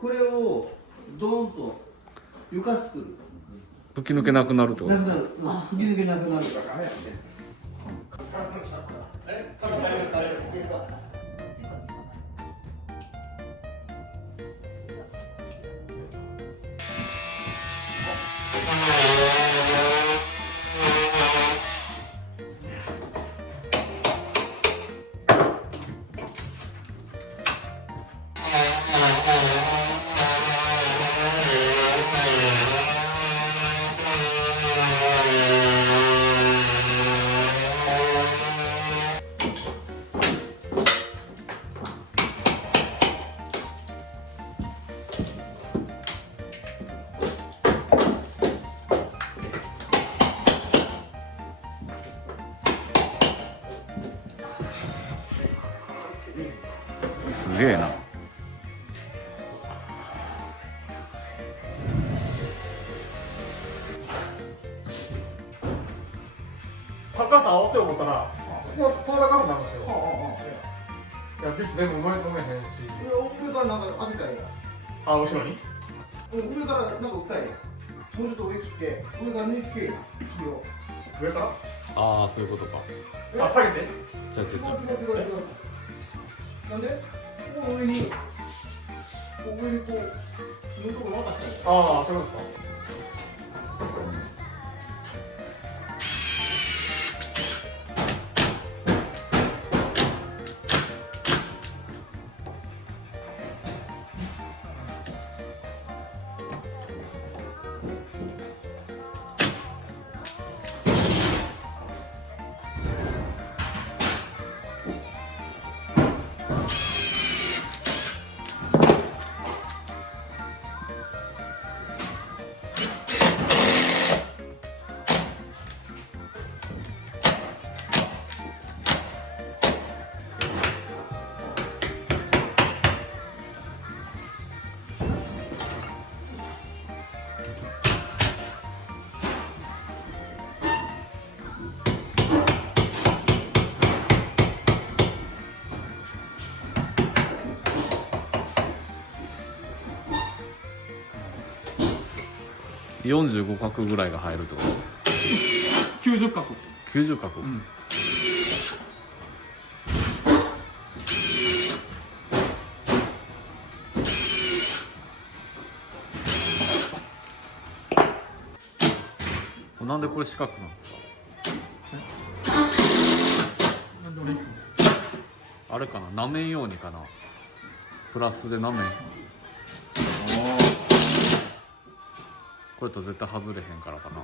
これをドーンと床作る。吹き抜けなくなるってことですか？吹き抜けなくなるからあれやって。すげえな。高さ合わせよう思ったらこの高くなるんですよ。いやですでも埋め込めへんし。上からなんか当てたらいいや。あ、後ろに上からなんか打ったらいいや。もうちょっと上切って上から縫い付けや。上からああ、そういうことか。あ、下げてじゃあちょっとなんでここ上にこう縫うところ渡したらいいや。ああ、そういうことですか。45角ぐらいが入るってこと？ 90角。90角。なんでこれ四角なんですか？あれかな、なめんようにかな。プラスでなめん。これと絶対外れへんからかな。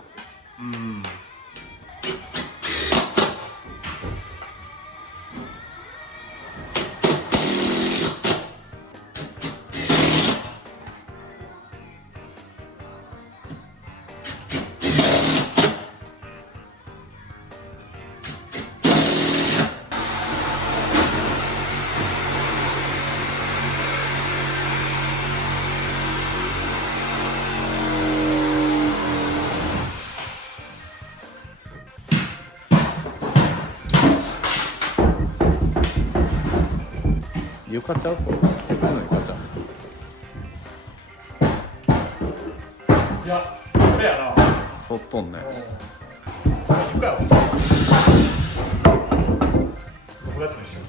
床ちゃう？こっちの床ちゃう？いや、これやな。そっとんね。床やわ。これやっても一緒。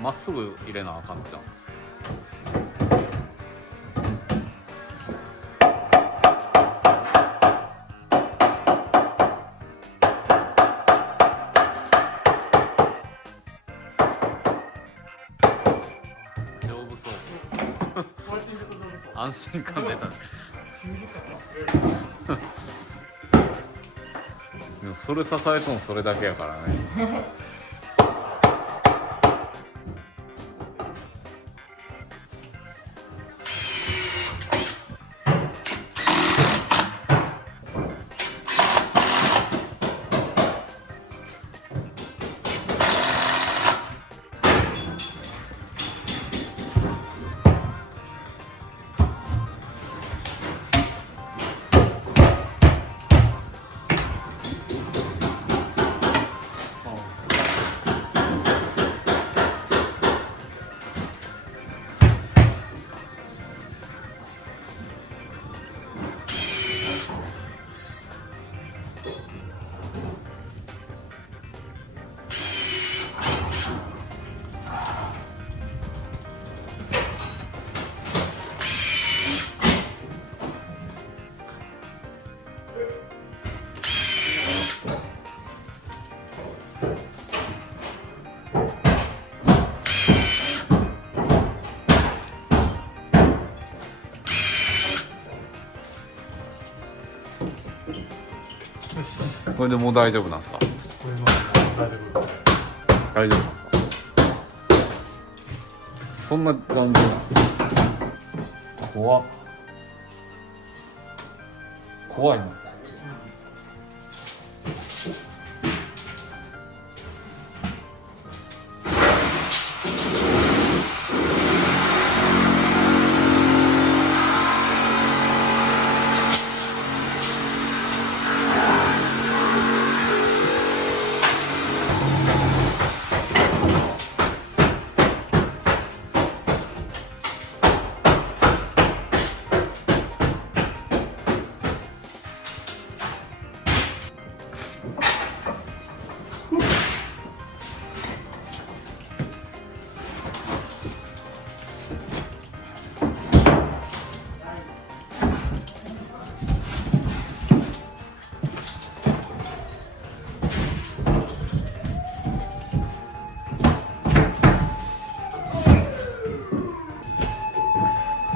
まっすぐ入れなあかんじゃん。安心感出たね。でもそれ支えとんそれだけやからね。これでもう大丈夫なんですか？これは大丈夫。大丈夫なんですか？そんな感じなんですか？怖いな。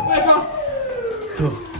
お願いします。